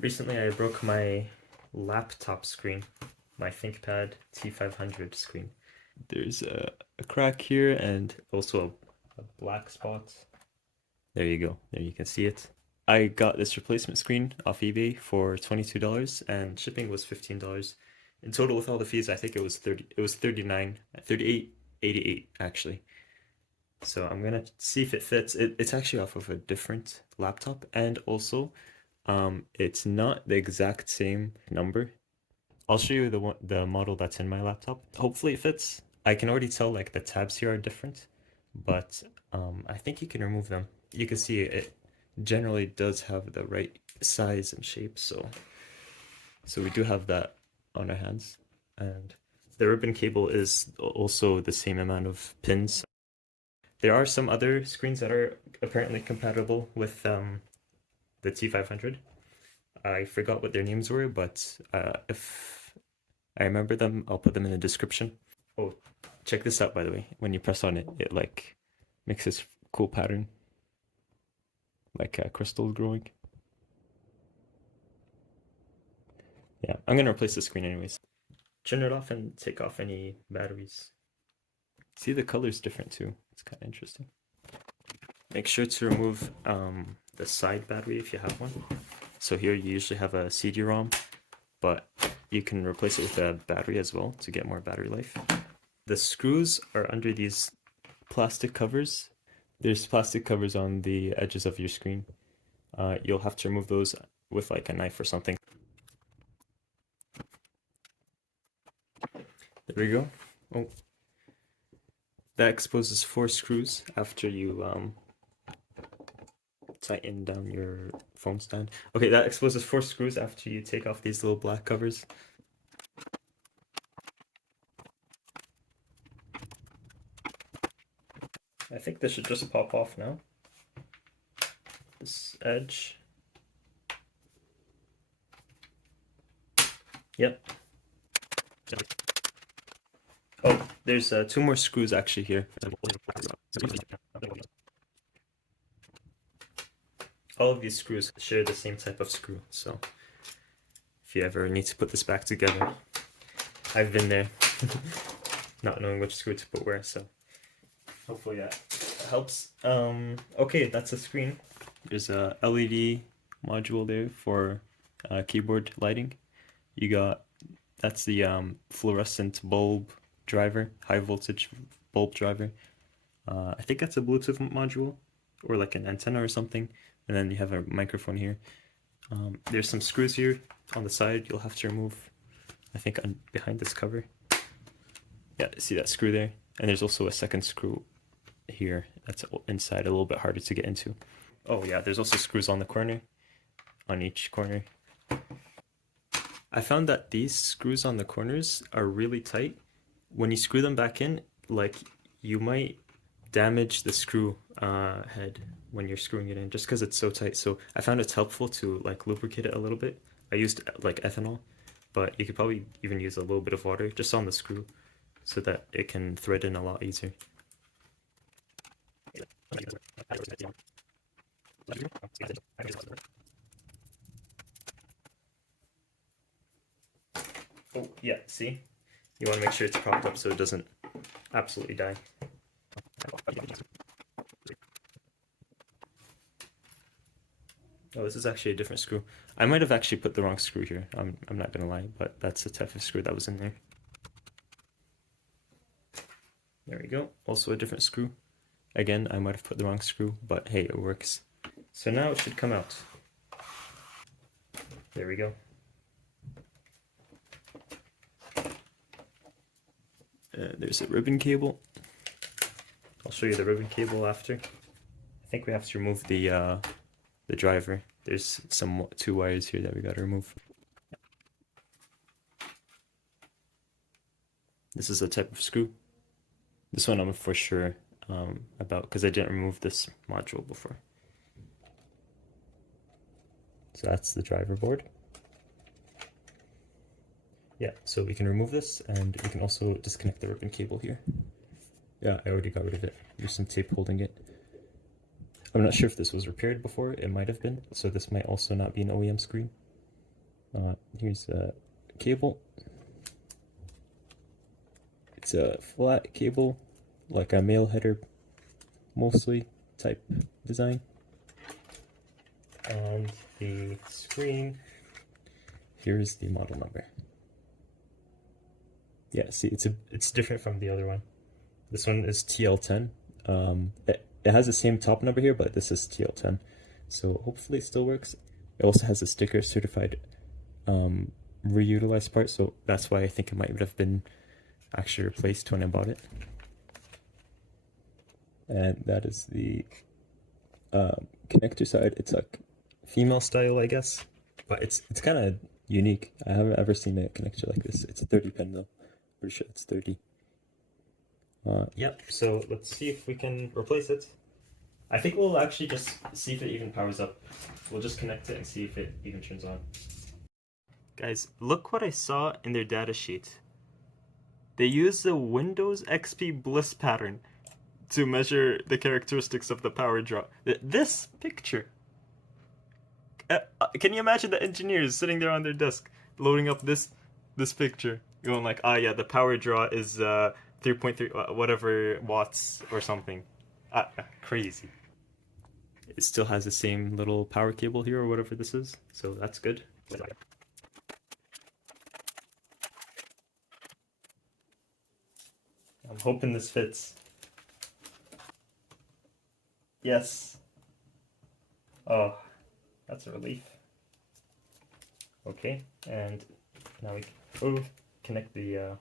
Recently I broke my laptop screen, my ThinkPad T500 screen. There's a crack here and also a black spot. There you go. There you can see it. I got this replacement screen off eBay for $22 and shipping was $15. In total with all the fees, I think it was 38.88 actually. So I'm gonna see if it fits. It's actually off of a different laptop, and also it's not the exact same number. I'll show you the model that's in my laptop. Hopefully it fits. I can already tell like the tabs here are different, but I think you can remove them. You can see it generally does have the right size and shape, so we do have that on our hands. And the ribbon cable is also the same amount of pins. There are some other screens that are apparently compatible with the T500. I forgot what their names were, but if I remember them, I'll put them in the description. Oh, check this out, by the way. When you press on it, it like makes this cool pattern, like crystals growing. Yeah, I'm gonna replace the screen anyways. Turn it off and take off any batteries. See, the color's different too. It's kind of interesting. Make sure to remove the side battery if you have one. So here you usually have a CD-ROM, but you can replace it with a battery as well to get more battery life. The screws are under these plastic covers. There's plastic covers on the edges of your screen. You'll have to remove those with like a knife or something. There we go. Oh, that exposes 4 screws after you tighten down your phone stand. Okay, that exposes 4 screws after you take off these little black covers. I think this should just pop off now. This edge. Yep. Oh, there's 2 more screws actually here. All of these screws share the same type of screw, so if you ever need to put this back together, I've been there, not knowing which screw to put where, so hopefully that helps. Okay, that's a screen. There's a LED module there for keyboard lighting. You got, that's the fluorescent bulb driver, high voltage bulb driver. I think that's a Bluetooth module or like an antenna or something. And then you have a microphone here. There's some screws here on the side you'll have to remove, I think, behind this cover. Yeah, see that screw there? And there's also a second screw here that's inside, a little bit harder to get into. Oh yeah, there's also screws on the corner, on each corner. I found that these screws on the corners are really tight. When you screw them back in, like, you might damage the screw head when you're screwing it in just because it's so tight. So I found it's helpful to like lubricate it a little bit. I used like ethanol, but you could probably even use a little bit of water just on the screw so that it can thread in a lot easier. Oh yeah, see? You want to make sure it's propped up so it doesn't absolutely die. Oh, this is actually a different screw. I might have actually put the wrong screw here. I'm not gonna lie, but that's the type of screw that was in there. There we go. Also a different screw. Again, I might have put the wrong screw, but hey, it works. So now it should come out. There we go. There's a ribbon cable. I'll show you the ribbon cable after. I think we have to remove the driver. There's 2 wires here that we gotta remove. This is a type of screw. This one I'm for sure about because I didn't remove this module before. So that's the driver board. Yeah, so we can remove this and we can also disconnect the ribbon cable here. Yeah, I already got rid of it. There's some tape holding it. I'm not sure if this was repaired before, it might have been, so this might also not be an OEM screen. Here's a cable. It's a flat cable, like a male header mostly type design. And the screen, here's the model number. Yeah, see, it's different from the other one. This one is TL10. It has the same top number here, but this is TL10. So hopefully it still works. It also has a sticker certified reutilized part, so that's why I think it might have been actually replaced when I bought it. And that is the connector side. It's like female style, I guess, but it's kind of unique. I haven't ever seen a connector like this. It's a 30 pin though. Pretty sure it's 30. Yep, so let's see if we can replace it. I think we'll actually just see if it even powers up. We'll just connect it and see if it even turns on. Guys, look what I saw in their data sheet. They use the Windows XP Bliss pattern to measure the characteristics of the power draw. This picture. Can you imagine the engineers sitting there on their desk loading up this picture, going like, ah, yeah, the power draw is 3.3 whatever watts or something. Crazy. It still has the same little power cable here or whatever this is, so that's good. I'm hoping this fits. Yes. Oh, that's a relief. Okay, and now we can connect the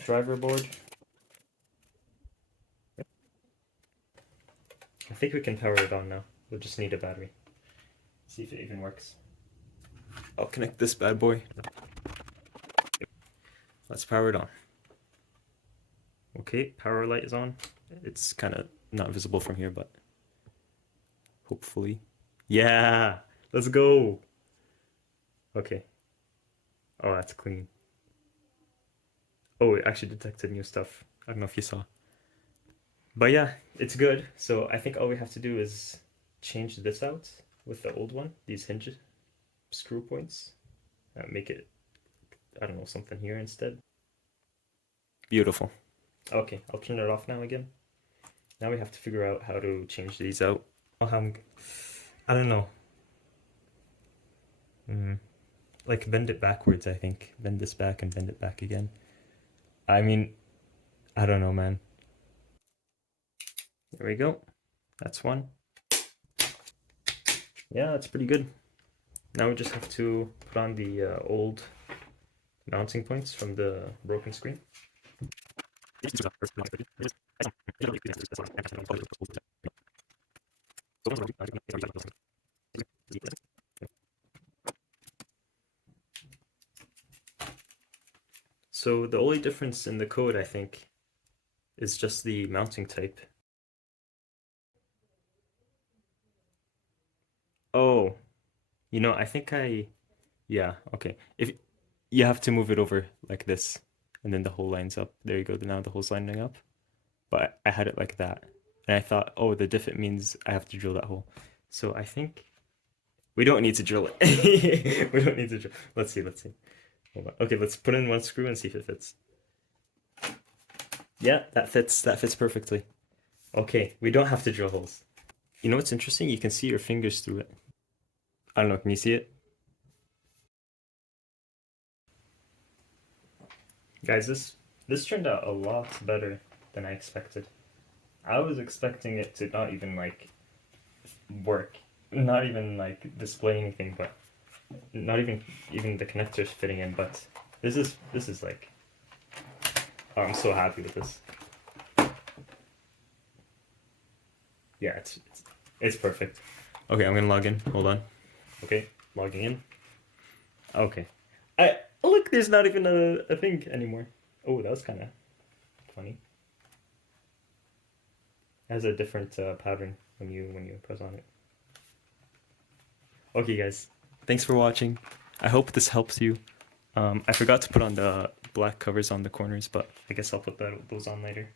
driver board. I think we can power it on now. We'll just need a battery. See if it even works. I'll connect this bad boy. Let's power it on. Okay, power light is on. It's kind of not visible from here, but hopefully. Yeah, let's go. Okay. Oh, that's clean. Oh, it actually detected new stuff. I don't know if you saw. But yeah, it's good. So I think all we have to do is change this out with the old one, these hinge screw points. Make it, I don't know, something here instead. Beautiful. Okay, I'll turn it off now again. Now we have to figure out how to change these out. I don't know. Like bend it backwards, I think. Bend this back and bend it back again. I mean, I don't know, man. There we go. That's one. Yeah, that's pretty good. Now we just have to put on the old mounting points from the broken screen. So the only difference in the code, I think, is just the mounting type. Oh, I think yeah, okay. If you have to move it over like this, and then the hole lines up. There you go. Now the hole's lining up. But I had it like that. And I thought, oh, the diff it means I have to drill that hole. So I think we don't need to drill it. We don't need to drill. Let's see. Hold on. Okay, let's put in one screw and see if it fits. Yeah, that fits. That fits perfectly. Okay, we don't have to drill holes. You know what's interesting? You can see your fingers through it. I don't know, can you see it? Guys, this turned out a lot better than I expected. I was expecting it to not even like work, not even like display anything, but not even the connectors fitting in. But this is like, oh, I'm so happy with this. Yeah, it's perfect. Okay, I'm gonna log in. Hold on. Okay, logging in. Okay. Look, there's not even a thing anymore. Oh, that was kind of funny. It has a different pattern when you press on it. Okay, guys, thanks for watching. I hope this helps you. I forgot to put on the black covers on the corners, but I guess I'll put those on later.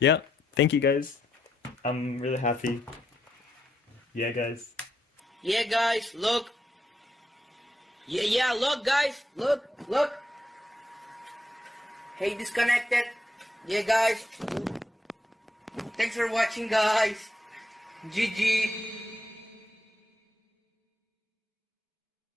Yeah, thank you guys. I'm really happy. Yeah, guys. Yeah, guys, look. Yeah, look, guys. Look. Hey, disconnected. Yeah, guys. Thanks for watching, guys. GG.